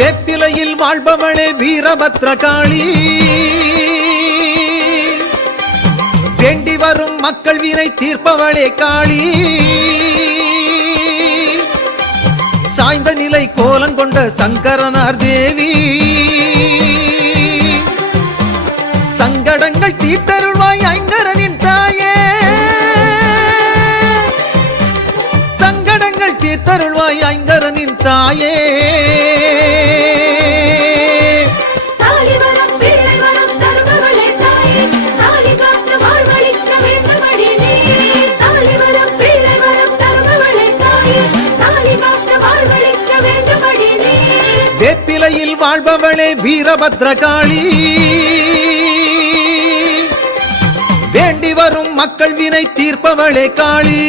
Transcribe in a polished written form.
வேப்பிலையில் வாழ்பவளே வீரபத்ரகாளி, வேண்டி வரும் மக்கள் வினை தீர்ப்பவளே காளி, சாய்ந்த நிலை கோலம் கொண்ட சங்கரனார் தேவி, சங்கடங்கள் தீர்த்தருள்வாய் ஐங்கரனின் தாயே, சங்கடங்கள் தீர்த்தருள்வாய் ஐங்கரனின் தாயே. வேப்பிலையில் வாழ்பவளே வீரபத்ரகாளி, வேண்டி வரும் மக்கள் வினை தீர்ப்பவளே காளி.